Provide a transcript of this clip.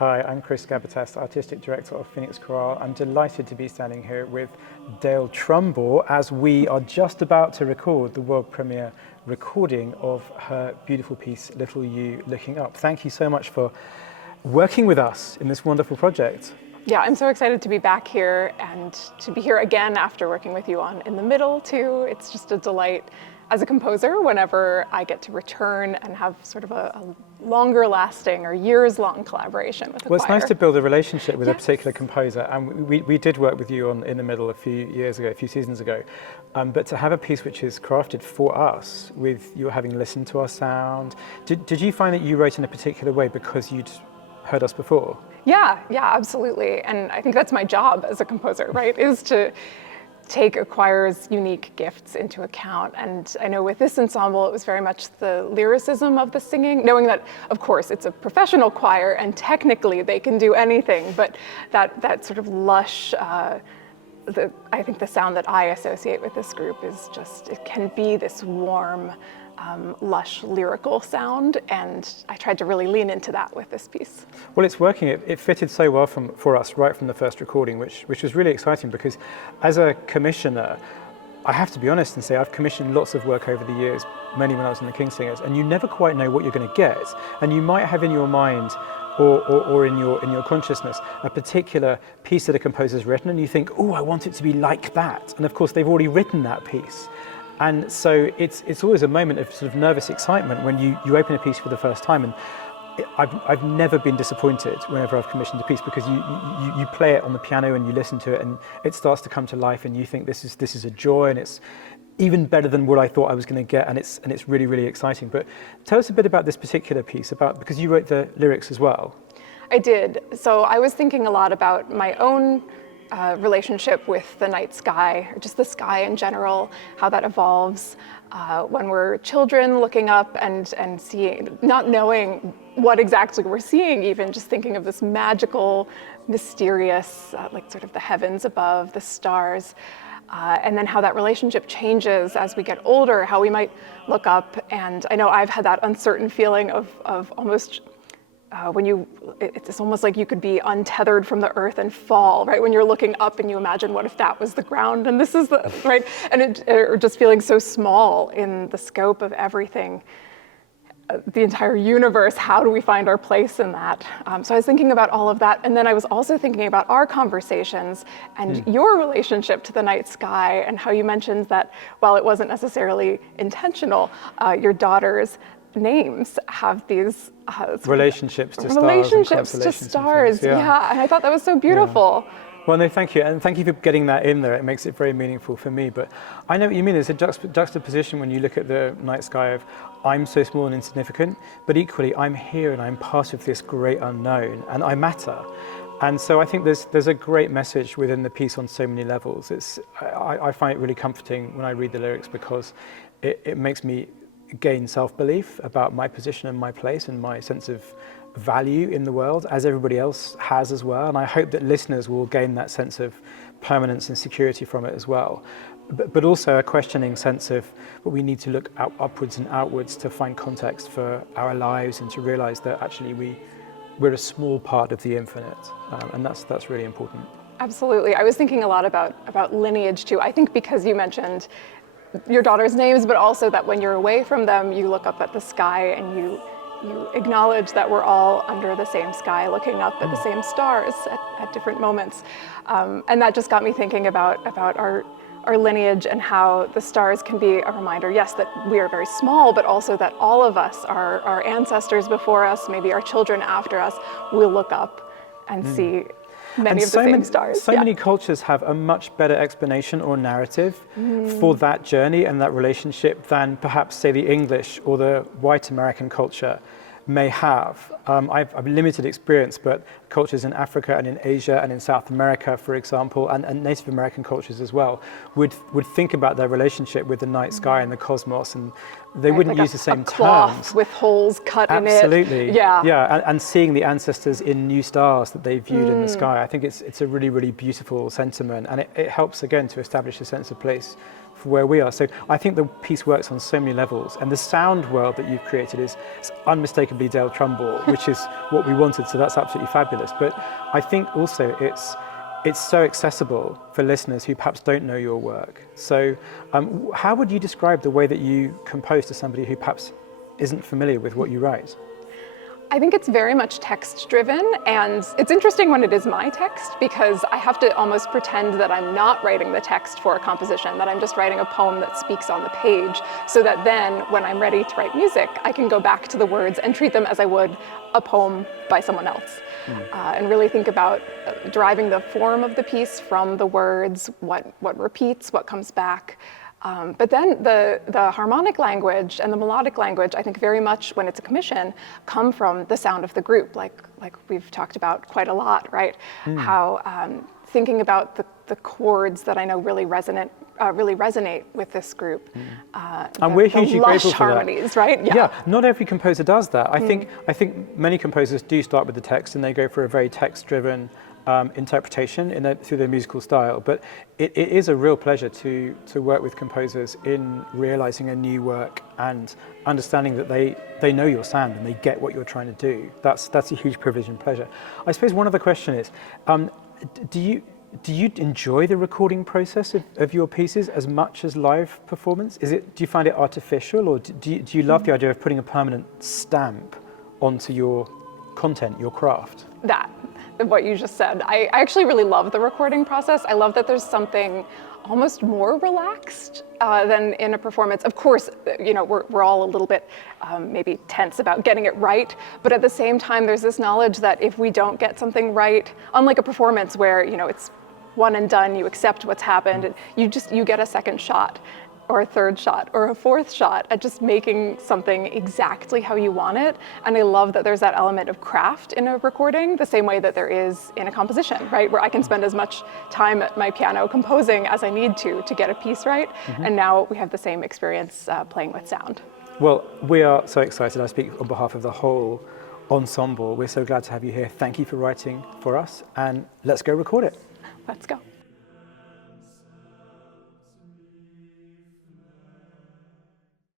Hi, I'm Chris Gabbitas, Artistic Director of Phoenix Chorale. I'm delighted to be standing here with Dale Trumbore as we are just about to record the world premiere recording of her beautiful piece, Little You Looking Up. Thank you so much for working with us in this wonderful project. Yeah, I'm so excited to be back here and to be here again after working with you on In the Middle too. It's just a delight as a composer whenever I get to return and have sort of a longer lasting or years long collaboration with a Well, choir. it's nice to build a relationship with a particular composer, and we did work with you on In the Middle a few seasons ago, but to have a piece which is crafted for us, with you having listened to our sound, did you find that you wrote in a particular way because you'd heard us before? Yeah, absolutely. And I think that's my job as a composer, right? Is to take a choir's unique gifts into account. And I know with this ensemble, it was very much the lyricism of the singing, knowing that, of course, it's a professional choir and technically they can do anything, but that sort of lush, I think the sound that I associate with this group is just, it can be this warm, lush lyrical sound, and I tried to really lean into that with this piece. Well, it's working. It fitted so well for us right from the first recording, which was really exciting because as a commissioner, I have to be honest and say I've commissioned lots of work over the years, mainly when I was in the King Singers, and you never quite know what you're going to get. And you might have in your mind or in your consciousness a particular piece that a composer's written, and you think, oh, I want it to be like that. And of course, they've already written that piece. And so it's always a moment of sort of nervous excitement when you open a piece for the first time. And I've never been disappointed whenever I've commissioned a piece, because you play it on the piano and you listen to it and it starts to come to life and you think this is a joy, and it's even better than what I thought I was going to get, and it's really, really exciting. But tell us a bit about this particular piece, because you wrote the lyrics as well. I did. So I was thinking a lot about my own relationship with the night sky, or just the sky in general, how that evolves when we're children, looking up and seeing, not knowing what exactly we're seeing, even just thinking of this magical, mysterious, like sort of the heavens above, the stars, and then how that relationship changes as we get older, how we might look up. And I know I've had that uncertain feeling of almost it's almost like you could be untethered from the earth and fall, right? When you're looking up and you imagine, what if that was the ground and this is the, right? And or just feeling so small in the scope of everything, the entire universe. How do we find our place in that? So I was thinking about all of that. And then I was also thinking about our conversations and your relationship to the night sky, and how you mentioned that while it wasn't necessarily intentional, your daughter's names have these relationships to stars. Yeah, and I thought that was so beautiful. Yeah. Well, no, thank you, and thank you for getting that in there. It makes it very meaningful for me. But I know what you mean. There's a juxtaposition when you look at the night sky of I'm so small and insignificant, but equally I'm here and I'm part of this great unknown, and I matter. And so I think there's a great message within the piece on so many levels. I find it really comforting when I read the lyrics, because it makes me gain self-belief about my position and my place and my sense of value in the world, as everybody else has as well. And I hope that listeners will gain that sense of permanence and security from it as well. But also a questioning sense of what we need to look upwards and outwards to find context for our lives, and to realize that actually we're a small part of the infinite. And that's really important. Absolutely. I was thinking a lot about lineage too. I think because you mentioned your daughter's names, but also that when you're away from them, you look up at the sky and you acknowledge that we're all under the same sky, looking up at the same stars at different moments. And that just got me thinking about our lineage, and how the stars can be a reminder, yes, that we are very small, but also that all of us, our ancestors before us, maybe our children after us, will look up and see many of the same stars. So many cultures have a much better explanation or narrative for that journey and that relationship than perhaps, say, the English or the white American culture may have. I've limited experience, but cultures in Africa and in Asia and in South America, for example, and Native American cultures as well, would think about their relationship with the night sky and the cosmos, and they wouldn't use the same terms. With holes cut in it. Absolutely. Yeah, and seeing the ancestors in new stars that they viewed in the sky. I think it's a really, really beautiful sentiment, and it helps, again, to establish a sense of place for where we are. So I think the piece works on so many levels, and the sound world that you've created is unmistakably Dale Trumbore, which is what we wanted, so that's absolutely fabulous. But I think also it's so accessible for listeners who perhaps don't know your work. So how would you describe the way that you compose to somebody who perhaps isn't familiar with what you write? I think it's very much text driven, and it's interesting when it is my text because I have to almost pretend that I'm not writing the text for a composition, that I'm just writing a poem that speaks on the page, so that then when I'm ready to write music, I can go back to the words and treat them as I would a poem by someone else. And really think about deriving the form of the piece from the words, what repeats, what comes back. But then the harmonic language and the melodic language, I think very much when it's a commission, come from the sound of the group, like we've talked about quite a lot, right? How thinking about the chords that I know really resonate with this group. And we're hugely grateful for that. Harmonies, right? Yeah, not every composer does that. I think many composers do start with the text and they go for a very text-driven interpretation through their musical style, but it is a real pleasure to work with composers in realizing a new work and understanding that they know your sound and they get what you're trying to do. That's a huge privilege and pleasure. I suppose one other question is, do you enjoy the recording process of your pieces as much as live performance? Do you find it artificial, or do you love the idea of putting a permanent stamp onto your content, your craft? What you just said. I actually really love the recording process. I love that there's something almost more relaxed than in a performance. Of course, we're all a little bit maybe tense about getting it right, but at the same time, there's this knowledge that if we don't get something right, unlike a performance where it's one and done, you accept what's happened, and you get a second shot, or a third shot, or a fourth shot at just making something exactly how you want it. And I love that there's that element of craft in a recording, the same way that there is in a composition, right? Where I can spend as much time at my piano composing as I need to get a piece right. And now we have the same experience playing with sound. Well, we are so excited. I speak on behalf of the whole ensemble. We're so glad to have you here. Thank you for writing for us, and let's go record it. Let's go.